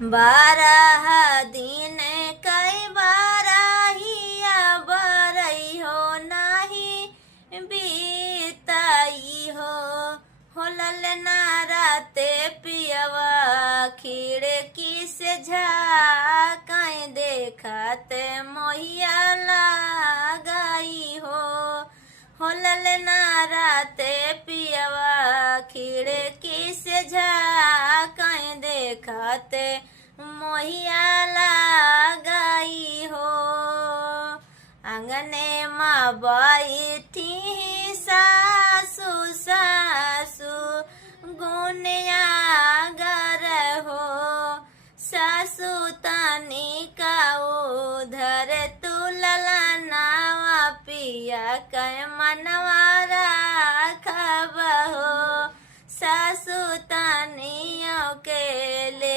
बारह दिन कई बारहिया बरई हो नाही बीतई हो ललना राते पियवा खिड़की से झाँकाई देखत मोहिया लागई हो ललना राते पियवा खिड़की से झाँकाई देखत मोहिया लागई हो आंगने माँ बैठी सासु सासु गुनिया गर हो सासु तनिका उधर तू ललनावा पिया कै मनवा राखब हो सासु तनियों के ले